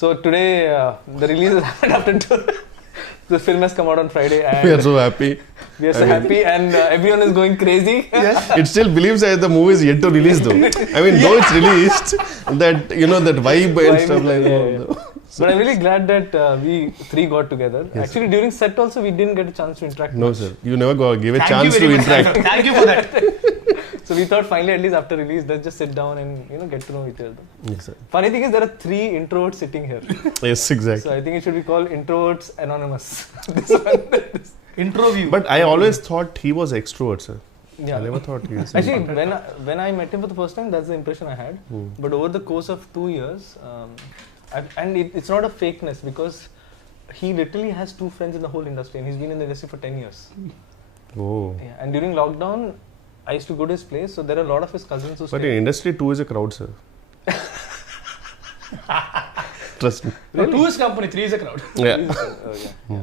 So today, the release has happened after the film has come out on Friday, and we are so happy. We are so happy, and everyone is going crazy. Yes. It still believes that the movie is yet to release, though. I mean, though it's released, that that vibe and stuff like that. But I'm really glad that we three got together. Yes. Actually, during set also, we didn't get a chance to interact. No, much. Sir. You never gave a chance to interact. Thank you for that. So we thought finally, at least after release, let's just sit down and get to know each other. Yes, sir. Funny thing is, there are 3 introverts sitting here. Yes, exactly. So I think it should be called Introverts Anonymous. Intro view. But I always thought he was extrovert, sir. Yeah. I never thought he was. Actually, when I met him for the first time, that's the impression I had. But over the course of 2 years, and it's not a fakeness, because he literally has 2 friends in the whole industry, and he's been in the industry for 10 years. Oh. Yeah, and during lockdown, I used to go to his place, so there are a lot of his cousins who But in industry, 2 is a crowd, sir. Trust me. Really? 2 is company, 3 is a crowd. Yeah. Yeah.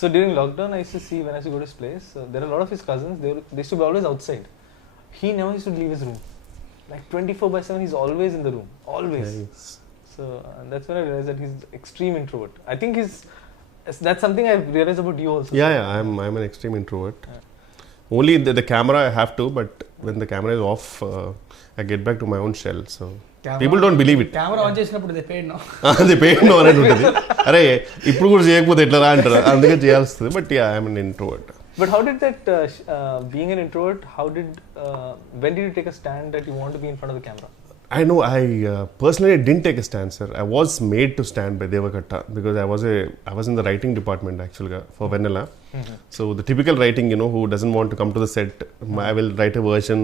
So during lockdown, I used to see when I used to go to his place, there are a lot of his cousins, they used to be always outside. He never used to leave his room. Like 24/7, he's always in the room. Always. Nice. So that's when I realized that he's extreme introvert. I think that's something I've realized about you also. Yeah, I'm an extreme introvert. Yeah. Only the camera I have to, but when the camera is off, I get back to my own shell. So people don't believe it. Camera on చేసినప్పుడు they paid no. They paid no అనేది ఉంటుంది. అరే ఇప్పుడు కూడా చేయకపోతే ఎట్లా రా అంటారు. అందుకే చేయాల్సింది. But yeah, I'm an introvert. But how did that being an introvert? When did you take a stand that you want to be in front of the camera? I know. I personally didn't take a stand, sir. I was made to stand by Devakatta because I was in the writing department actually for Vennela. So the typical writing, who doesn't want to come to the set, I will write a version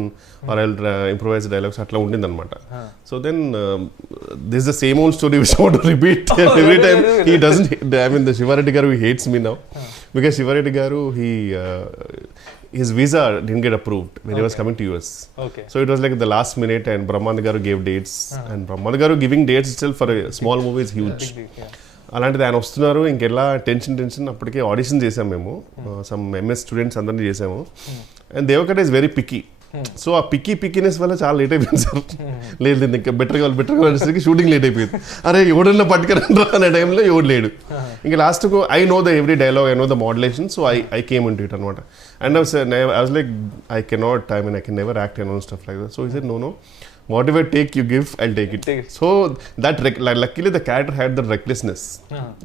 or I will improvise the dialogues. Atla undindi anamata. So then this is the same old story which I want to repeat every time. He doesn't. I mean, the Shivareddy Garu, he hates me now because Shivareddy Garu, his visa didn't get approved when he was coming to US. Okay. So it was like the last minute, and Brahmanda Garu gave dates. And Brahmanda Garu giving dates itself for a small movie is huge. అలాంటిది ఆయన వస్తున్నారు, ఇంకెలా tension అప్పటికే audition చేసాము మేము, some MS students అందరినీ చేసాము. And Deva Katta is very picky. So ఆ పిక్కీనెస్ వల్ల చాలా లేట్ అయిపోయింది సార్. లేదు ఇంకా బెటర్ కావాలి షూటింగ్ లేట్ అయిపోయింది. అరే ఎవడన్నా పట్టుకురండి అనే టైంలో ఎవడు లేడు. ఇంకా లాస్ట్కు I know the every dialogue, I know the modulation, so I came in to it అనమాట. And I was like I cannot, I mean I can never act and stuff like that. So he said no, whatever take you give, I'll take it. So that luckily the character had the recklessness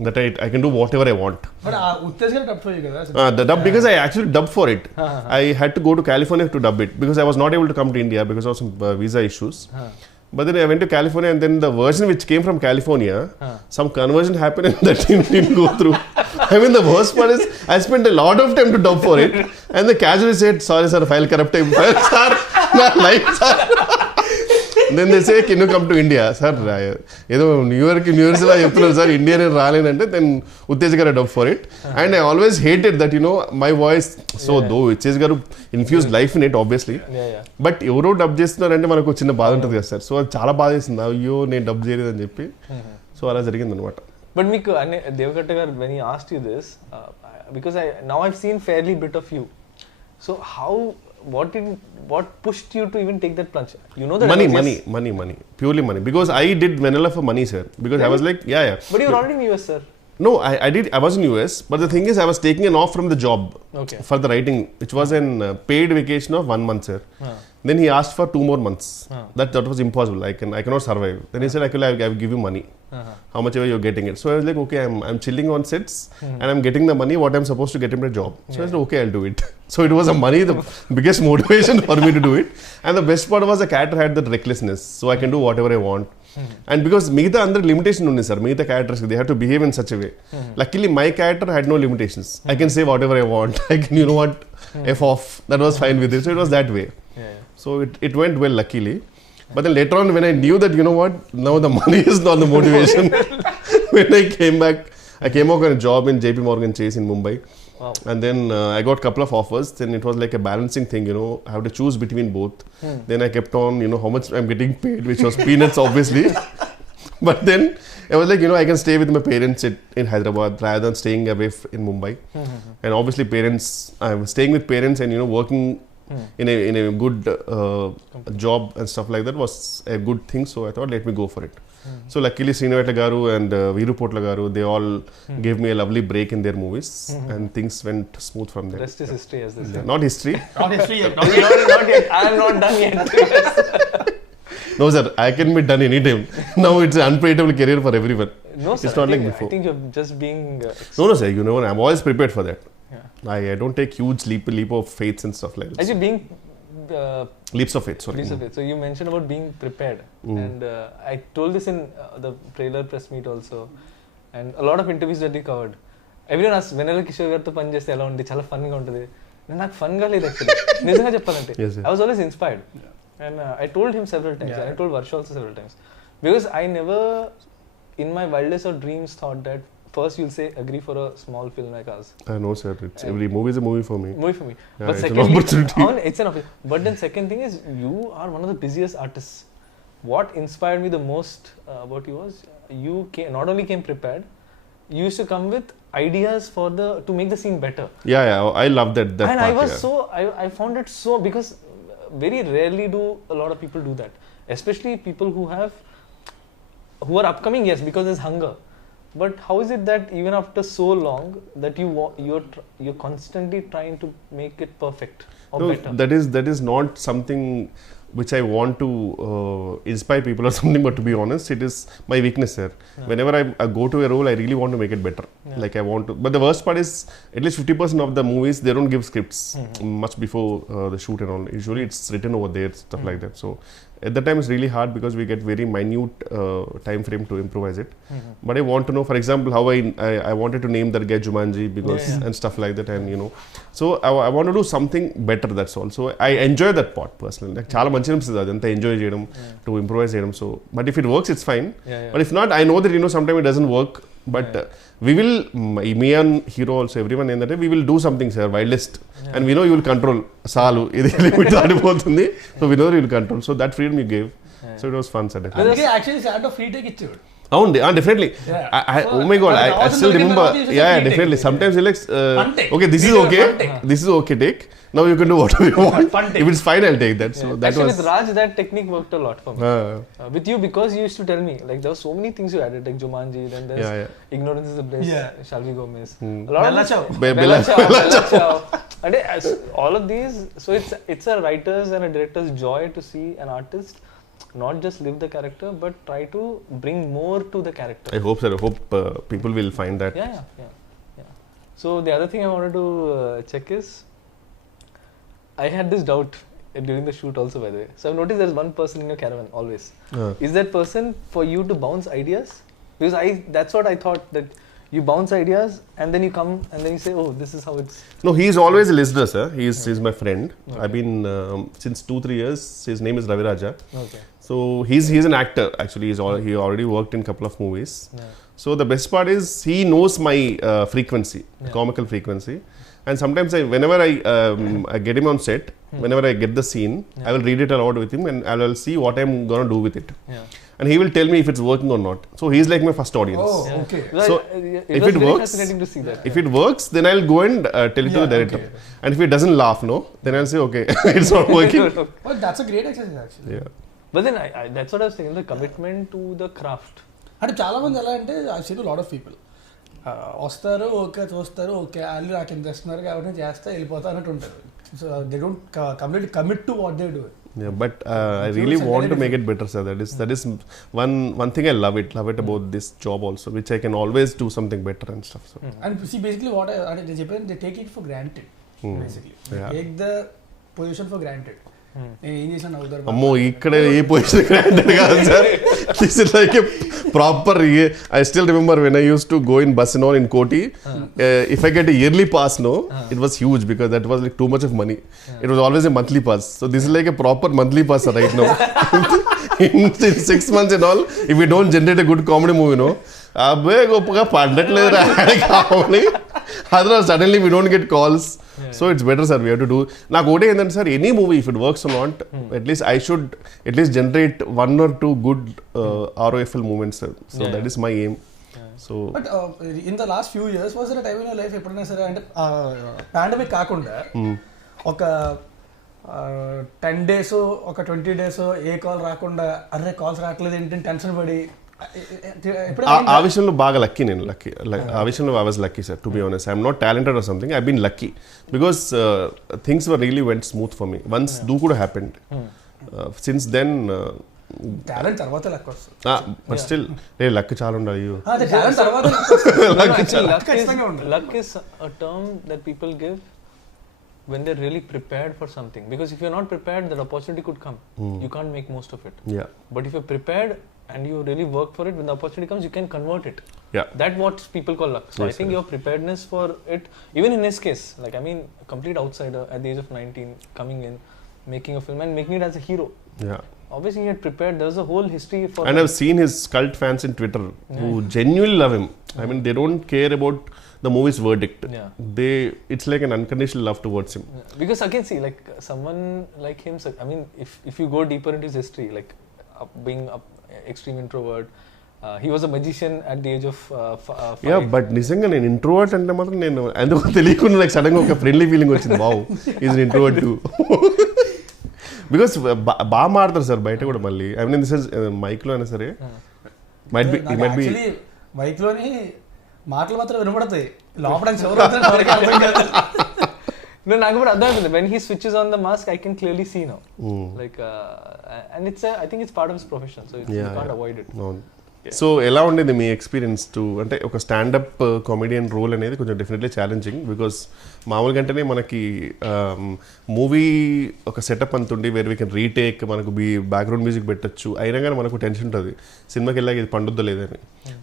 that I can do whatever I want. But uttesgal dub for you kada? The dub, because I actually dubbed for it. I had to go to California to dub it because I was not able to come to India because of some visa issues. But then I went to California, and then the version which came from California, some conversion happened and that didn't go through. I mean, the worst part is I spent a lot of time to dub for it, and the casually said, sorry sir, file corrupt time. Sir, my life, sir. Then they say, can you come to India? Sir, ఏదో న్యూయార్క్ York చెప్తున్నారు sir, India నేను రాలేనంటే then Uttej గారు dub for it. And I always hated that my voice, so though Uttej గారు infused life in it obviously, but ఎవరో dub చేస్తున్నారంటే మనకు చిన్న బాధ ఉంటుంది కదా సార్. సో అది చాలా బాధ వేసింది, అయ్యో నేను డబ్ చేయలేదు అని చెప్పి. సో అలా జరిగింది అనమాట. బట్ మీకు దేవకట్ట గారు, when he asked you this, because now I've seen fairly bit of you, so what pushed you to even take that plunge? Money, purely money, because I did Vennela for money, sir, because I was like, yeah. But you were already in US, sir. No, I was in US, but the thing is I was taking an off from the job for the writing, which was an paid vacation of 1 month, sir. Then he asked for 2 more months. That was impossible. I cannot survive. Then he said, I will give you money. How much ever you're getting it. So I was like, okay, I'm chilling on sets and I'm getting the money what I'm supposed to get in my job. So I said, okay, I'll do it. So it was the biggest motivation for me to do it. And the best part was the character had that recklessness. So I can do whatever I want. And because మిగతా అందరి limitation ఉంది sir, మిగతా characters they have to behave in such a way. Luckily my character had no limitations. I can say whatever I want. I can F off. That was fine with it. So it was that way. So it went well, luckily. But then later on, when I knew that, now the money is not the motivation. When I came back, I came out on a job in JP Morgan Chase in Mumbai. Wow. And then I got a couple of offers. Then it was like a balancing thing, I have to choose between both. Then I kept on, how much I'm getting paid, which was peanuts, obviously. But then I was like, I can stay with my parents in Hyderabad rather than staying away in Mumbai. And obviously I was staying with parents and, working in a good job and stuff like that was a good thing. So I thought, let me go for it. So luckily Sriniveta garu and Veerupotla garu, they all gave me a lovely break in their movies, and things went smooth from there. Rest is history, as they say. Not history. Not history yet. Not yet. I am not done yet. No sir, I can be done anytime. Now it's an unpredictable career for everyone. No sir, It's not like before. I think you're just being... No sir, you know, I'm always prepared for that. Yeah. I don't take huge leap of faith and stuff like that. Actually, being... Leaps of faith, sorry. Leaps of faith. So you mentioned about being prepared. And I told this in the trailer press meet also. And a lot of interviews that we covered. Everyone asked, Vennela Kishore గారితో పని చేస్తే ఎలా ఉంది, చాలా ఫన్గా ఉంటుంది. నాకు ఫన్గా లేదు actually, నిజంగా చెప్పాలంటే. I was always inspired. And I told him several times, and I told Varsha also several times. Because I never, in my wildest of dreams, thought that first you'll say agree for a small film like us. I know sir, every movie is a movie for me. Movie for me. Yeah, But it's secondly, an opportunity. It's an opportunity. But then second thing is, you are one of the busiest artists. What inspired me the most about you was, you not only came prepared, you used to come with ideas to make the scene better. Yeah, I love that and part, I was I found it so, because very rarely do a lot of people do that, especially people who are upcoming, yes, because there's hunger. But how is it that even after so long that you're constantly trying to make it perfect or better? That is not something which I want to inspire people or something, but to be honest, it is my weakness here. Whenever I go to a role, I really want to make it better. Like I want to, but the worst part is, at least 50% of the movies, they don't give scripts much before the shoot and all. Usually it's written over there, stuff like that. So at that time it's really hard, because we get very minute time frame to improvise it. But I want to know, for example, how I wanted to name that guy Jumanji, because and stuff like that, and you know, so I want to do something better, that's all. So I enjoy that part personally. Like chala manchi anisthadi adantha enjoy cheyadam, to improvise cheyadam. So but if it works, it's fine. But if not, I know that, you know, sometimes it doesn't work, but we will, me and hero also, everyone in that, we will do something, sir, wildest, and we know you will control salu idi limit daadipotundi, so we know that you will control. So that freedom you gave, so it was fun, sir. అందుకే actually Santo free take ఇచ్చాడు. Definitely. Oh my god, I still remember. Yeah, definitely. Sometimes you like, okay, this is okay. This is okay, take. Now you can do whatever you want. If it's fine, I'll take that. So that actually, was. with Raj, that technique worked a lot for me. With you, because you used to tell me, like, there were so many things you added, like Jumanji, then there's Ignorance is the Bliss, Shall We Go Miss. A lot Bella of Ciao. Bella Ciao. And all of these, so it's a writer's and a director's joy to see an artist not just live the character, but try to bring more to the character. I hope, sir. I hope people will find that. Yeah. So the other thing I wanted to check is, I had this doubt during the shoot also, by the way. So I've noticed there's one person in your caravan always. Is that person for you to bounce ideas? Because that's what I thought, that you bounce ideas and then you come and then you say, oh, this is how it's... No, he's always a listener, sir. He's my friend. I've been since 2-3 years. His name is Ravi Raja. Okay. So he's an actor actually. He already worked in a couple of movies. So the best part is, he knows my frequency, comical frequency. And sometimes whenever I get him on set, whenever I get the scene, I will read it aloud with him, and I will see what I'm gonna do with it. And he will tell me if it's working or not. So he's like my first audience. Oh, okay. So if it works, fascinating to see that. If it works, then I'll go and tell it to the director. Okay. And if it doesn't laugh, no, then I'll say, okay, it's not working. Well, that's a great exercise actually. Yeah. But then that's what I was saying, the commitment to the craft. అంటే చాలా మంది ఎలా అంటే I seen lot of people వస్తారు, okay చూస్తారు, okay వాళ్ళు నాకు interest ఉన్నారు కాబట్టి చేస్తే వెళ్ళిపోతా అన్నట్టు ఉంటారు. So they don't completely commit to what they do. Yeah, but I really want to make it better, sir. That is one thing I love about this job also, which I can always do something better and stuff. So. And see, basically what they చెప్పారు, they take it for granted. Basically, take the position for granted. నేను ఏం చేశాను అవుతారు. అమ్మో, ఇక్కడ ఏ position granted కాదు sir. This is like a proper. I still remember when I used to go in bus and all in Koti. If I get a yearly pass, no, it was huge, because that was like too much of money. It was always a monthly pass. So this is like a proper monthly pass right now. In 6 months and all, if we don't generate a good comedy movie, no, అబ్బే గొప్పగా పడ్డట్లేదు కావాలి. Otherwise suddenly we don't get calls. So it's better, sir. We have to do. నాకు ఒకటే ఏంటంటే sir, any movie, if it works or not, at least I should at least generate 1 or 2 good ROFL moments, sir. So that is my aim. So but in the last few years was that time in your life ఎప్పుడైనా సరే, అంటే pandemic కాకుండా ఒక 10 days ఒక 20 days ఏ call రాకుండా, అరే calls రావట్లేదు ఏంటంటే టెన్షన్ పడి ఆ విషయంలో బాగా లక్కీ నేను ఆ విషయంలో I was lucky sir to be honest I'm not talented or something I been lucky because things were really went smooth for me once కూడా హ్యాపెండ్ సిన్స్ దెన్ టాలెంట్ తర్వాత లక్ వస్తుంది బట్ స్టిల్ లక్ చాలా ఉండాలి luck is a term that people give when they're really prepared for something, because if you're not prepared, that opportunity could come. You can't make most of it. But if you're prepared and you really work for it, when the opportunity comes, you can convert it. That's what people call luck. So yes, I think your preparedness for it, even in his case, like I mean, a complete outsider at the age of 19 coming in, making a film and making it as a hero. Obviously he had prepared. There's a whole history for and I've seen his cult fans in Twitter who genuinely love him. I mean, they don't care about the movie's verdict. It's like an unconditional love towards him. Because again, see, like someone like him, I mean, if you go deeper into his history, like being an extreme introvert, he was a magician at the age of 5. Yeah, but నిజంగా నేను introvert అంటే మాత్రం నేను ఎందుకో తెలియకుండా నాకు sudden గా ఒక ఫ్రెండ్లీ ఫీలింగ్ వచ్చింది. Wow, is an introvert to. Because బాగా మాడతారు సార్ బయట కూడా మళ్ళీ. ఐ మీన్ దిస్ ఇస్ మైక్లో అయినా సరే మైట్ బి మైక్లోని మాటలు మాత్రం వినపడతాయి, లోపల నాకు కూడా అర్థమవుతుంది. when he switches on the mask, I can clearly see now. Like and it's I think it's part of his profession, so you can't avoid it. So ఎలా ఉండేది మీ ఎక్స్పీరియన్స్ టు అంటే ఒక స్టాండప్ కామెడియన్ రోల్ అనేది కొంచెం definitely challenging. Because మామూలుగా అంటేనే మనకి movie ఒక సెటప్ అంత ఉండి వేరే వీ కెన్ రీటేక్, మనకు బ్యాక్గ్రౌండ్ మ్యూజిక్ పెట్టచ్చు, అయినా కానీ మనకు టెన్షన్ ఉంటుంది సినిమాకి వెళ్ళాక ఇది పండుద్దో లేదని.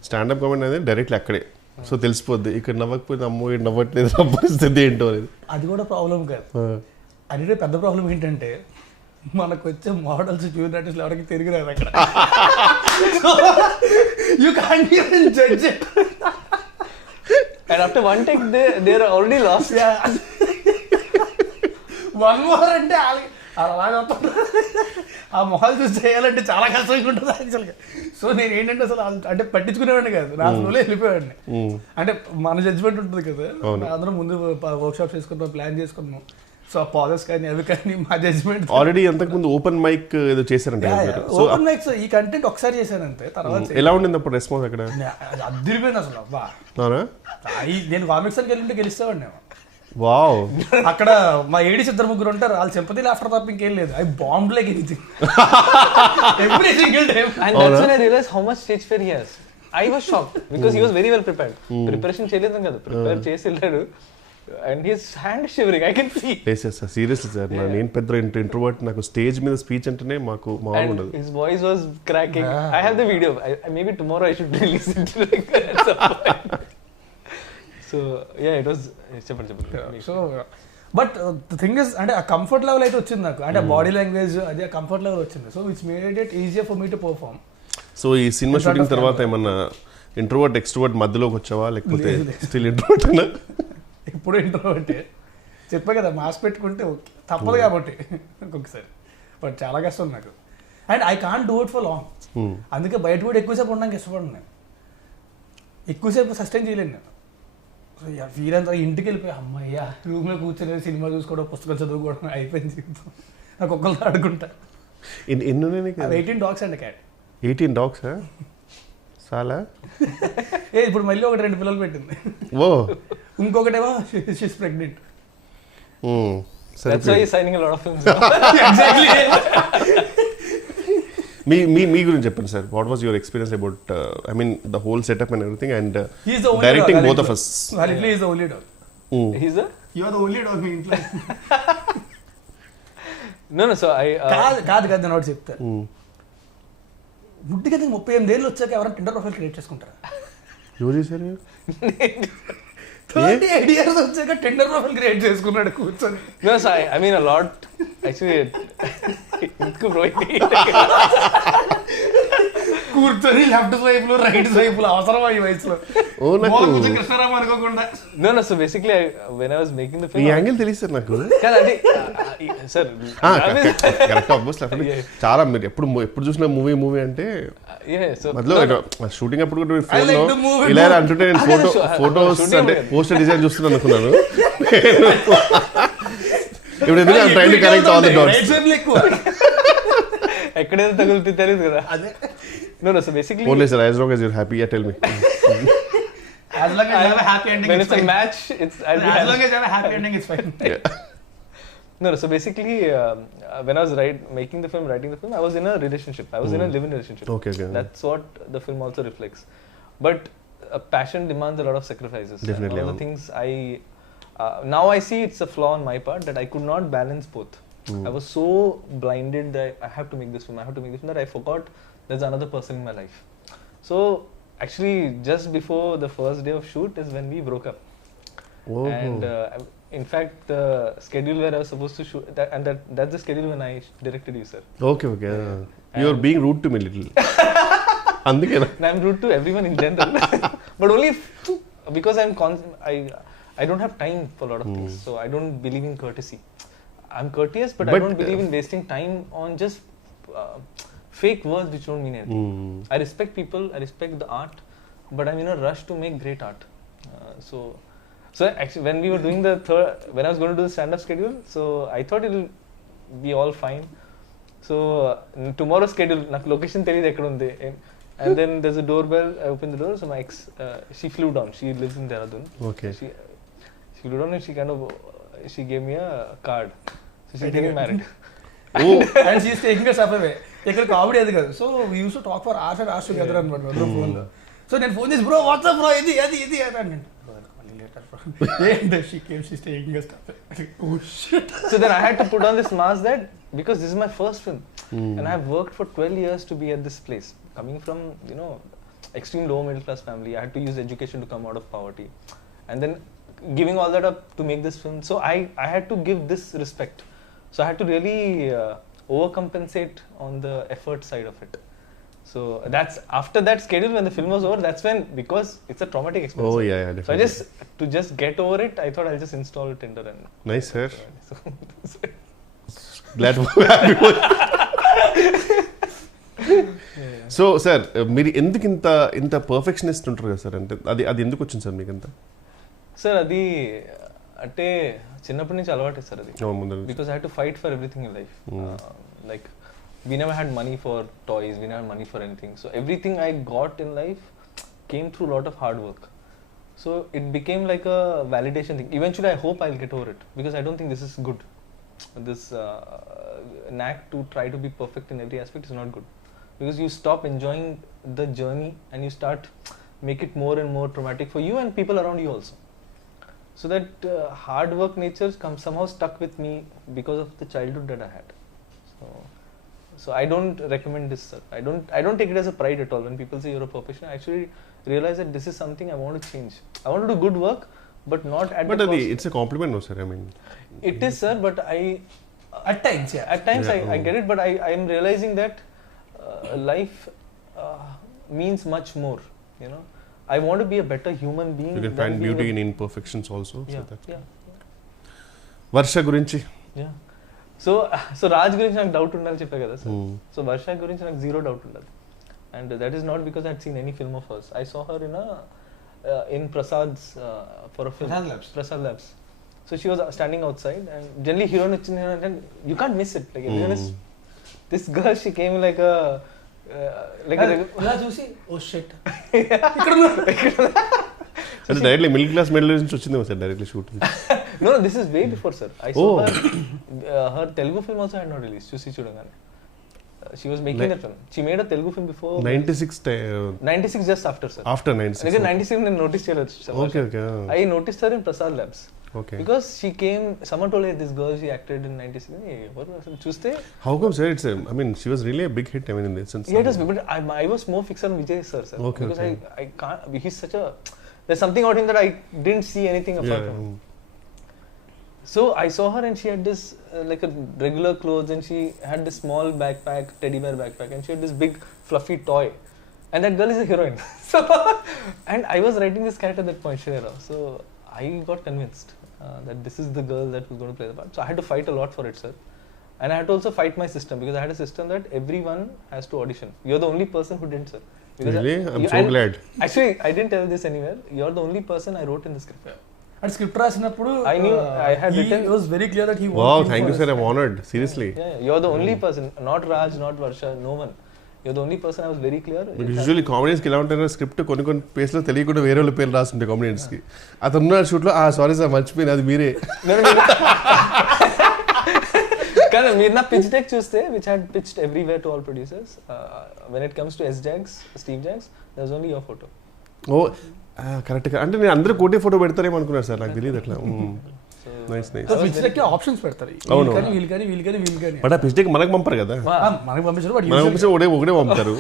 స్టాండప్ కామెడీ అనేది డైరెక్ట్లీ అక్కడే, సో తెలిసిపోద్ది ఇక్కడ నవ్వకపోతే అమ్మో నవ్వట్లేదు పరిస్థితి ఏంటో అనేది. అది కూడా ప్రాబ్లం కాదు, అది పెద్ద ప్రాబ్లం ఏంటంటే మనకు వచ్చే మోడల్స్ ప్యూర్ ఆర్టిస్టులు ఎవరికి తిరిగి రాదు అక్కడ. You can't even judge it. And after one take, they're already lost. One more అంటే అలాగే ఆ మొహాలు చూసి చేయాలంటే చాలా కష్టంగా ఉంటుంది యాక్చువల్గా. సో నేను ఏంటంటే అసలు అంటే పట్టించుకునేవాడిని కాదు, నా స్కూల్లో వెళ్ళిపోయాడిని. అంటే మన జడ్జ్మెంట్ ఉంటుంది కదా, అందరం ముందు వర్క్ షాప్ చేసుకున్నాం, ప్లాన్ చేసుకున్నాం. సో ఆ పాజెస్ కానీ అవి కానీ మా జడ్జ్మెంట్. ఆల్రెడీ అంతకుముందు ఓపెన్ మైక్ ఏదో చేశారంటే ఓపెన్ మైక్స్ ఈ కంటెంట్ ఒకసారి చేశాను అంతే. తర్వాత ఎలా ఉండింది అప్పుడు రెస్పాన్స్ అక్కడ? అదిరిపోయింది అసలు. అబ్బా, నేను కామిక్స్ అని వెళ్ళి గెలిస్తేవాడిని. వావ్, అక్కడ మా ఏడీస్ 2-3 ఉంటారు, వాళ్ళు సింపతి లాఫ్టర్ తప్ప ఇంకేం లేదు. I bomb like anything every single time. And that's when I realized how much stage fear he has. I was shocked because he was very well prepared. Preparation చేయలేదు కదా, prepare చేసి వెళ్ళాడు. And his hand shivering, I can see. Yes, seriously sir, నేను పెద్ద introvert, నాకు stage మీద speech అంటేనే మాకు మామూలు ఉండదు. His voice was cracking. I have the video. Maybe tomorrow I should release it. So yeah, it was చెప్పండి. So but the thing is అంటే ఆ కంఫర్ట్ లెవెల్ అయితే వచ్చింది నాకు, అంటే బాడీ లాంగ్వేజ్ అది ఆ కంఫర్ట్ లెవెల్ వచ్చింది. So which made it easier for me to perform. So ఈ సినిమా షూటింగ్ తర్వాత ఏమన్నా ఇంట్రోవర్ట్ ఎక్స్ట్రోవర్ట్ మధ్యలోకి వచ్చావా, లేకపోతే స్టిల్ ఇంట్రోవర్ట్? ఇప్పుడు ఇంట్రోవర్టే, చెప్పా కదా మాస్క్ పెట్టుకుంటే ఓకే తప్పదు కాబట్టి ఒక్కొక్కసారి, బట్ చాలా కష్టం నాకు. And I can't do it for long. అందుకే బయట కూడా ఎక్కువసేపు ఉండడానికి ఇష్టపడను నేను, ఎక్కువసేపు సస్టైన్ చేయలేను నేను. సో వీరంతా ఇంటికి వెళ్ళిపోయి అమ్మయ్య రూమ్లో కూర్చొని సినిమా చూసుకోవడం, పుస్తకాలు చదువుకోవడం అయిపోయింది జీవితం. నాకు ఒక్కళ్ళు ఆడుకుంటా. 18 dogs అండ్ క్యాట్. 18 dogs చాలా. ఇప్పుడు మళ్ళీ 2 పిల్లలు పెట్టింది. ఓ, ఇంకొకటేమో she's pregnant. That's why he's signing a lot of films. Exactly. మీ గురించి చెప్పండి sir. What was your experience about I mean the whole setup and everything and directing both of us? Validly is the only dog. He's the? You are the only dog మీ ఇంట్లో. No, so I కాదు నేను ఒకటి చెప్తా. బుడ్డి కదా 38 ఏళ్ళు వచ్చాక ఎవరైనా టిండర్ ప్రొఫైల్ క్రియేట్ చేసుకుంటారా? ఎవరు చేశారు? 38 years వచ్చాక టిండర్ ప్రొఫైల్ క్రియేట్ చేసుకున్నాడు కూర్చొని. No, so I mean a lot actually. కూర్చొని లెఫ్ట్ స్వైపులు రైట్ స్వైపులు అవసరమా ఈ వయసులో? కృష్ణారామ అనుకోకుండా. No, so basically when I was making the film, ఈ యాంగిల్ తెలుసు నాకు. కాదండి సార్, కరెక్ట్. ఆబ్వియస్లీ చాలా మీరు ఎప్పుడు చూసిన మూవీ అంటే మధ్యలో షూటింగ్ అప్పుడు కూడా ఫోన్ లో ఇలా అంటుంటే నేను ఫోటోస్ అంటే పోస్టర్ డిజైన్ చూస్తున్నాను అనుకున్నాను. ఇప్పుడు ఎందుకు I'm trying to connect all the dots. ఎక్కడైనా తగులుతుంది తెలియదు కదా. అదే No, so basically... Only sir, as long as you're happy, yeah, tell me. As long as you have a happy ending, when it's a fine. match, As long as you have a happy ending, it's fine. No, so basically, when I was writing the film, I was in a relationship. I was in a live-in relationship. Okay. That's what the film also reflects. But passion demands a lot of sacrifices. Definitely. All the things now I see it's a flaw on my part that I could not balance both. I was so blinded that I have to make this film, that I forgot there's another person in my life. So actually, just before the first day of shoot is when we broke up. Oh. And in fact, the schedule where I was supposed to shoot, that's the schedule when I directed you, sir. Okay. You're being rude to me little. I'm rude to everyone in general, but only because I don't have time for a lot of things. So I don't believe in courtesy. I'm courteous, but I don't believe in wasting time on just fake words which don't mean anything. I respect people, I respect the art, but I'm in a rush to make great art. So actually, when we were doing when I was going to do the stand-up schedule, so I thought it'll be all fine. So tomorrow's schedule, నాకు location తెలియదు ఎక్కడ ఉంది. And then there's a doorbell. I opened the door. So my ex, she flew down. She lives in Dehradun. Okay. She flew down and she gave me a card. So she's getting married. Oh. And she's taking us away. ఇక్కడ comedy అది కాదు. So we used to talk for hours and hours together అనమాట అందరూ ఫోన్లో. So నేను phone చేసి bro WhatsApp bro ఇది అని she came, she's taking us away. Oh shit. So then I had to put on this mask that because this is my first film and I've worked for 12 years to be at this place. Coming from, extreme low middle class family, I had to use education to come out of poverty. And then giving all that up to make this film. So I had to give this respect. So I had to really overcompensate on the effort side of it. So that's after that schedule when the film was over, that's when, because it's a traumatic experience. Oh yeah, definitely. So to just get over it, I thought I'll just install Tinder and... Nice, sir. Glad to be happy. So sir మీరు ఎందుకు ఇంత perfectionist ఉంటారు కదా sir, అంటే అది ఎందుకు వచ్చింది sir మీకు అంతా? సార్ అది అంటే చిన్నప్పటి నుంచి అలవాటు సార్ అది, because I have to fight for everything in life. Like we never had money for toys, we never had money for anything, so everything I got in life came through a lot of hard work. So it became like a validation thing. Eventually I hope I'll get over it, because I don't think this is good. This knack to try to be perfect in every aspect is not good, because you stop enjoying the journey and you start make it more and more traumatic for you and people around you also. So that hard work nature somehow stuck with me because of the childhood that I had. So I don't recommend this, sir. I don't take it as a pride at all when people say you're a perfectionist. I actually realize that this is something I want to change. I want to do good work, but not at the cost. It's a compliment, no sir, I mean. It is, sir, but at times, yeah. At times I get it, but I am realizing that life means much more, I want to be a better human being. You can find beauty in imperfections also. Yeah. Varsha gurinchi. Yeah. So Raj గురించి నాకు doubt ఉండాలి చెప్పా కదా sir. So Varsha గురించి నాకు zero doubt ఉండదు, and that is not because I had seen any film of hers. I saw her in Prasad's for a film. Prasad Labs. So she was standing outside and generally heroine వచ్చింది and you can't miss it, like this girl, she came like a ఇలా చూసి oh shit అంటే directly middle class middle నుంచి వచ్చిందేమో sir directly shoot? No, this is way before, sir. I saw her Telugu film also had not released. Chusi Chudangane. She was making that film. She made a Telugu film before 96 just after, sir. After 96. Again 96 నేను notice చేయలేదు. Okay. I noticed her in Prasad Labs. Okay. Because she came, someone told her this girl, she acted in 96. చూస్తే how come sir, I mean she was really a big hit, I mean in this sense. Yeah, it was, but I was more fixed on Vijay sir. Okay, because I can't, he's such a, there's something about him that I didn't see anything apart from him. So I saw her and she had this like a regular clothes and she had this small backpack, teddy bear backpack, and she had this big fluffy toy, and that girl is a heroine. So and I was writing this character at that point, Shreya. So I got convinced that this is the girl that was going to play the part. So I had to fight a lot for it, sir. And I had to also fight my system, because I had a system that everyone has to audition. You're the only person who didn't, sir. Because really? I'm so glad. Actually, I didn't tell this anywhere. You're the only person I wrote in the script. And script రాసినప్పుడు I knew I had written. It was very clear that he wow, thank you sir, I'm honored, seriously. Yeah, you're the only person, not Raj, not Varsha, no one. you're the only person I was very clear. Usually కామెడియన్స్కి ఎలా ఉంటారో script కొన్ని పేజ్లో తెలియకుండా వేరే వాళ్ళ పేర్లు రాస్తుంటాయి కామెడియన్స్కి. అతను షూట్లో సారీ సార్ మర్చిపోయింది అది మీరే. కానీ మీరు నా పిచ్ డెక్ చూస్తే which had pitched everywhere to all producers, when it comes to Steve Jobs there is only your photo. Oh correct. అంటే నేను అందరూ కోటే ఫోటో పెడతారేమో అనుకున్నాను సార్, నాకు తెలియదు అట్లా. Nice nice. Pitch deck options పెడతారు, వీళ్ళు బట్ ఆ పిచ్ డెక్ మనకు పంపరు కదా, మనకి పంపించారు. ఒకటే పంపుతారు,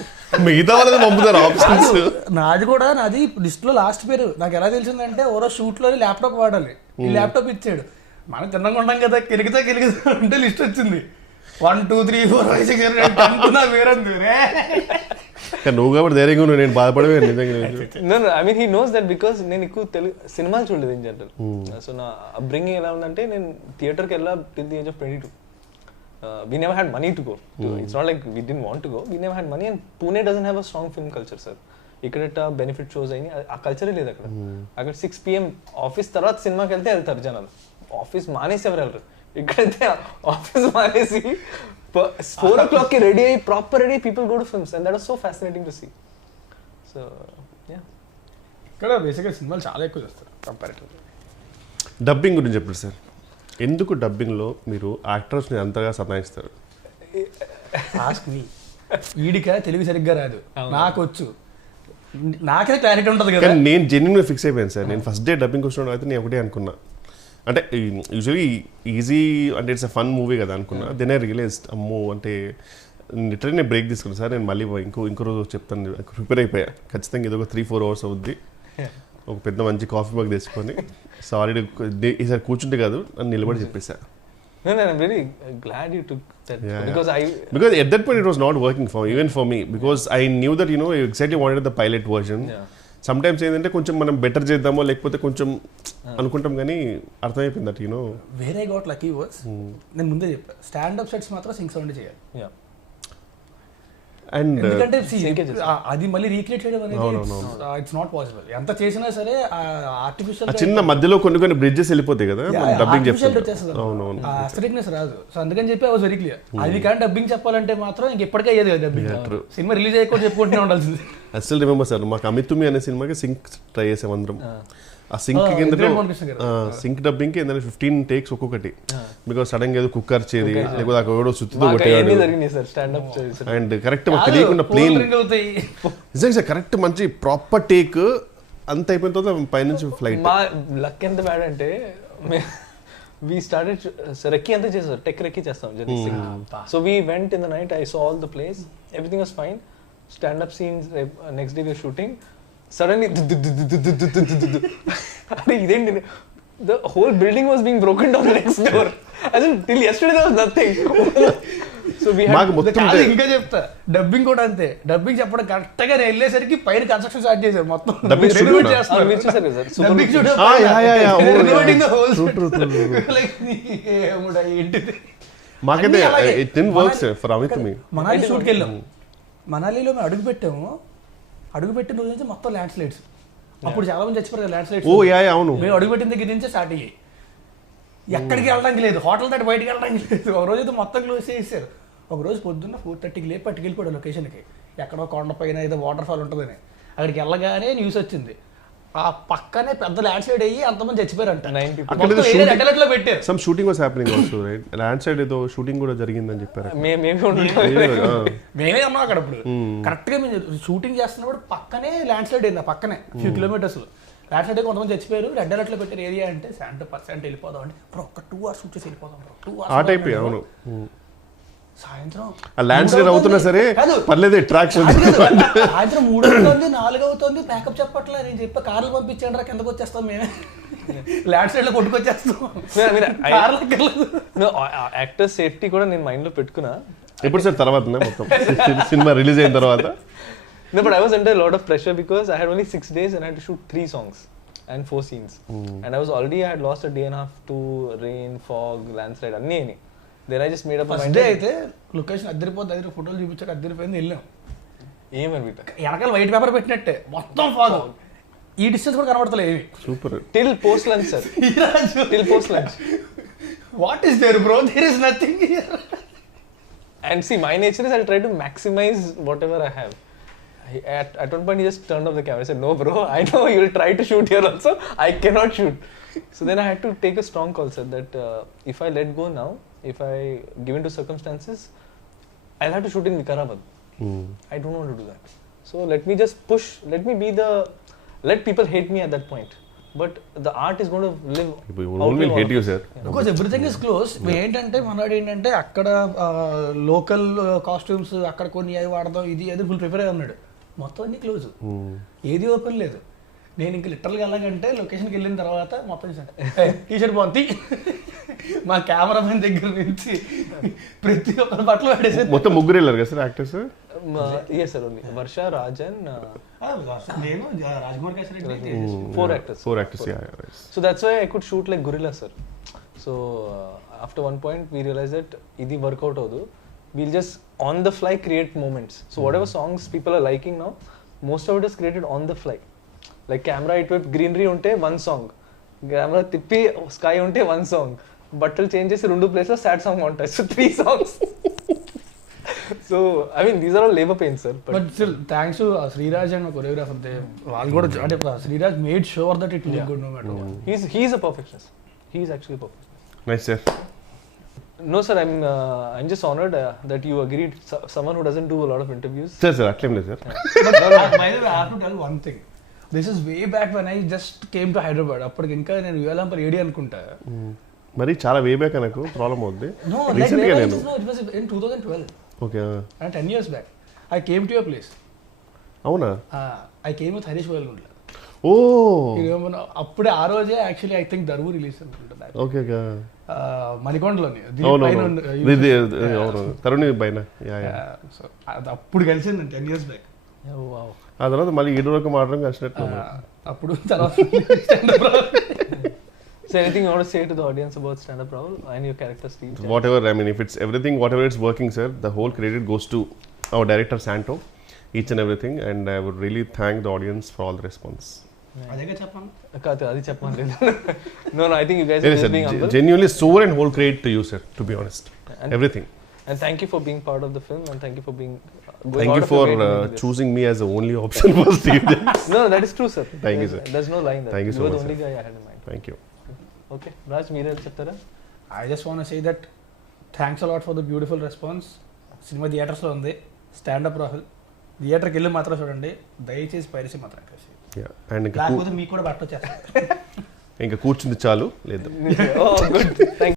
మిగతా వాళ్ళని పంపుతారు ఆప్షన్స్. నాది లిస్ట్ లో లాస్ట్ పేరు నాకు ఎలా తెలిసిందంటే ఓరో షూట్ లో ల్యాప్టాప్ వాడాలి, ఈ ల్యాప్టాప్ ఇచ్చాడు. మనం తిన్నగా ఉంటాం కదా, కెలిగితే అంటే లిస్ట్ వచ్చింది 1 2 3 4 5 6 7 8 అనుకున్నా వేరంది. నువ్వు కాబట్టి ధైర్యంగా ఉన్నావు, నేను బాధపడవే నిజంగా. No, I mean he knows that because నేను ఎక్కువ సినిమాలు చూడలేదు ఇన్ జనరల్. సో నా అప్బ్రింగింగ్ ఎలా ఉందంటే నేను థియేటర్కి వెళ్ళా till the age of 22. We never had money to go. It's not like we didn't want to go. We never had money and Pune doesn't have a strong film culture, sir. ఇక్కడ benefit shows అయినాయి, ఆ కల్చరే లేదు అక్కడ. అక్కడ 6 PM office తర్వాత సినిమాకి వెళ్తారు జనాలు, ఆఫీస్ మానేసి ఎవరు వెళ్ళరు. ఇక్కడైతే ఆఫీస్ మానేసి 4 o'clock కి రెడీ అయ్యి proper ready people go to films and that was so fascinating to see. So yeah, ఇక్కడ బేసిక్గా సినిమాలు చాలా ఎక్కువ చేస్తారు కంపారిటివ్లీ. డబ్బింగ్ గురించి చెప్పండి సార్, ఎందుకు డబ్బింగ్లో మీరు యాక్టర్స్ని అంతగా సతాయిస్తారు? Ask me. వీడిక తెలుగు సరిగ్గా రాదు, నాకు వచ్చు, నాకే క్లారిటీ ఉంటుంది కదా. నేను జెన్యున్గా ఫిక్స్ అయిపోయాను సార్. నేను ఫస్ట్ డే డబ్బింగ్ వచ్చిన అయితే నేను ఒకటే అనుకున్నా, అంటే యూజువలీ ఈజీ అంటే ఇట్స్ అ ఫన్ మూవీ కదా అనుకున్నా. దెన్ ఐ రియలైజ్డ్ అమ్మో అంటే లిటరలీ నేను బ్రేక్ తీసుకున్నాను సార్. నేను మళ్ళీ ఇంకో రోజు చెప్తాను, ప్రిపేర్ అయిపోయా ఖచ్చితంగా. ఇది ఒక 3-4 hours అవుద్ది, ఒక పెద్ద మంచి కాఫీ మగ్ తెచ్చుకొని సారీ ఈసారి కూర్చుంటే కాదు అని నిలబడి చెప్పేసా. No, I'm very glad you took that. Yeah, because because at that point it was not working even for me, because I knew that you exactly wanted the pilot version. Sometimes ఏంటంటే కొంచెం మనం better చేద్దామో లేకపోతే కొంచెం అనుకుంటాం, కానీ అర్థమైపోయింది that వేరే got lucky was. నేను ముందే చెప్పా, స్టాండప్ సెట్స్ మాత్రం సింక్ సౌండ్ చేయాలి. అండ్ ఎందుకంటే అది మళ్ళీ రీక్రియేట్ చేయడం అనేది ఇట్స్ నాట్ పాసిబుల్. ఎంత చేసినా సరే ఆర్టిఫిషియల్ చిన్న మధ్యలో కొన్ని బ్రిడ్జెస్ వెళ్ళిపోతాయి కదా డబ్బింగ్ వచ్చేస్తుంది, అస్థెటిక్నెస్ రాదు. సో అందుకని చెప్పి ఐ వాస్ వెరీ క్లియర్, అది కానీ డబ్బింగ్ చెప్పాలంటే మాత్రం ఇంకెప్పటికే అయ్యేది కదా డబ్బింగ్. సినిమా రిలీజ్ అయ్యకుండా చెప్పుకుంటూనే ఉండాల్సింది. అసలు రిమెంబర్ సార్, మాకు అమితుమి అనే సినిమాకి సింక్ ట్రై చేసాం అందరం. ఆ సింక్ కింద సింక్ డబ్బింగ్ కి 15 takes ఒక్కొక్కటి, బికాస్ సడన్ గా ఏదో కుక్కర్ చేది లేకపోతే అక్కడ ఎవడో సుత్తుతో కొట్టేవాడు. అండ్ కరెక్ట్ మాకు తెలియకుండా ప్లేన్ నిజంగా సార్ కరెక్ట్ మంచి ప్రాపర్ టేక్ అంత అయిపోయిన తర్వాత పైనుంచి ఫ్లైట్. మా లక్ ఎంత బ్యాడ్ అంటే we started recce anta chesaru, tech recce chestam jadisi. So we went in the night, I saw all the place, everything was fine. Stand up scenes, next day we were shooting, suddenly the whole building was being broken down next door. As in till yesterday there was nothing. So we had ఇంకా చెప్తా, dubbing కూడా అంతే. Dubbing చెప్పడం correct గా వెళ్ళేసరికి పైన construction start చేశారు మొత్తం. మనాలి షూట్కి వెళ్ళాం, మనాలిలో మేము అడుగుపెట్టిన రోజు నుంచి మొత్తం ల్యాండ్ స్లైడ్స్. అప్పుడు చాలా మంది చచ్చిపోయారు ల్యాండ్ స్లైడ్స్. మేము అడుగుపెట్టిన దగ్గర నుంచే స్టార్ట్ అయ్యాయి. ఎక్కడికి వెళ్ళడానికి లేదు, హోటల్ దాటి బయటకి వెళ్ళడానికి లేదు. ఒక రోజు అయితే మొత్తం క్లోజ్ చేసేసారు. ఒక రోజు పొద్దున్న 4:30కి లేపి పట్టుకెళ్ళిపోయాడు లొకేషన్కి, ఎక్కడో కొండపైన ఏదో వాటర్ ఫాల్ ఉంటుందని. అక్కడికి వెళ్ళగానే న్యూస్ వచ్చింది, ఆ పక్కనే పెద్ద ల్యాండ్ స్లైడ్ అయ్యి అంతమంది చచ్చిపోయారంట. పెట్టారు. Some shooting was happening also, right? Land slide ఏదో షూటింగ్ కూడా జరిగిందని చెప్పారు. మేమే ఉన్నాం అక్కడ. అప్పుడు కరెక్ట్ గా మేము షూటింగ్ చేస్తున్నప్పుడు పక్కనే ల్యాండ్ స్లైడ్ అయింది, పక్కనే ఫ్యూ కిలోమీటర్స్ ల్యాండ్ స్లైడ్. కొంతమంది చచ్చిపోయారు. రెడ్ అలర్ట్ లో పెట్టారు ఏరియా అంటే 70% వెళ్ళిపోదాం అంటే ఒక 2 hours షూట్ చేసి వెళ్ళిపోదాం. 2 hours అవును. సాయంత్రం ల్యాండ్ స్లైడ్ అవుతున్నా సరే పర్లేదు, అట్రాక్షన్. సాయంత్రం 3 అవుతుంది, 4 అవుతుంది, ప్యాకప్ చెప్పట్లే. నేను చెప్పా కార్లు పంపించండి రా, కిందకు వచ్చేస్తాం మేమే, ల్యాండ్ స్లైడ్ లో కొట్టుకొచ్చేస్తాం. యాక్టర్ సేఫ్టీ కూడా నేను మైండ్ లో పెట్టుకున్నా. ఎప్పుడు సార్ తర్వాత మొత్తం సినిమా రిలీజ్ అయిన తర్వాత? No, but I was under a lot of pressure because I had only 6 days and I had to shoot 3 songs and 4 scenes. And I had lost a day and a half to rain, fog, landslide, anni. Then I just made up my mind. అయితే location అద్దరిపోద్ది, ఫోటోలు చూపించాక అద్దరిపోయింది, వెళ్ళాం. ఏమని వెనకాల white paper పెట్టినట్టే మొత్తం fog, ఈ distance కూడా కనబడతలే. Super. Till post lunch, sir. Till post lunch. What is there, bro? There is nothing here. And see, my nature is I'll try to maximize whatever I have. At one point, he just turned off the camera. I said, "No, bro. I know you'll try to shoot here also. I cannot shoot." So then I had to take a strong call, sir. That if I let go now, if I give into circumstances, I'll have to shoot in Vikarabad. I don't want to do that. So let me just push. Let people hate me at that point. But the art is going to live. People will hate you, sir. Because everything is close. ఏంటంటే మనవాడు ఏంటంటే అక్కడ local costumes అక్కడ కొన్ని అవి వాడదాం ఇది అది ఫుల్ ప్రిపేర్ అయి ఉన్నాడు. మొత్తం అన్ని క్లోజ్, ఏది ఓపెన్ లేదు. నేను ఇంక లిటరల్గా ఎలాగంటే లొకేషన్కి వెళ్ళిన తర్వాత మొత్తం టీషర్ట్ బాగుంది, మా కెమెరామెన్ దగ్గర నుంచి ప్రతి ఒక్కరి బట్టలు పడేసి మొత్తం ముగ్గురు వెళ్ళారు కదా sir actors? Yes sir, only Varsha, Raj and నేను రాజకుమార్ గారి four actors, yeah, right. So that's why I could shoot like gorilla, sir. So after one point we realized that idi work out avadu, we'll just on the fly create moments. So whatever songs people are liking now, most of it is created on the fly. Like camera itwaipu greenery unte one song, camera tippi sky unte one song, బట్టలు change చేసి 2 places sad song ఉంటాయి. So 3 songs. So I mean these are all labor pains, sir. But still thanks to Sriraj and my choreographer, వాళ్ళు కూడా అంటే Sriraj made sure that it looked good no matter what. He's a perfectionist. He's actually perfect. Nice, sir. No sir, I'm just honored that you agreed. Someone who doesn't do a lot of interviews. Sir, అట్లేం లేదు sir. But by the way, I have to tell one thing. This is way back when I just came to Hyderabad. అప్పటికి ఇంకా నేను యువలాంపర్ AD అనుకుంటా. మరి చాలా way back నాకు problem అవుద్ది. No, like it was in 2012. Okay. And 10 years back, I came to your place. అవునా? I came with Harish Boyalgundla. అప్పుడే ఆ రోజే actually I think Daruvu release అనుకుంటా. ఓకే. మణికొండలోని తరుణి పైన. సో అప్పుడు కలిసింది 10 years back. ఆ తర్వాత మళ్ళీ 7 వరకు మాత్రం కలిసినట్టు. అప్పుడు తర్వాత So anything you want to say to the audience about Standup Rahul and your character Steve? Whatever, I mean, if it's everything, whatever it's working, sir, the whole credit goes to our director Santo, each and everything, and I would really thank the audience for all the response. అదేగా చెప్పండి. అది చెప్పండి. No, I think you guys are just being humble. Genuinely soul and whole credit to you, sir, to be honest. Everything. And thank you for being part of the film, and thank you for being thank you for choosing me as the only option for Steve. No, that is true, sir. Thank you, sir. There's no line there. Thank you so much. You were the only guy I had in mind. Thank you. Okay, Raj, మీరే చెప్తారా? I just want to say that thanks a lot for the beautiful response. Cinema థియేటర్స్లో ఉంది, stand up Rahul. థియేటర్కి వెళ్ళి మాత్రం చూడండి, దయచేసి piracy మాత్రం లేకపోతే మీకు కూడా బట్ట వచ్చేస్తారు. ఇంకా కూర్చుంది చాలు లేదు. Oh, good. Thank you.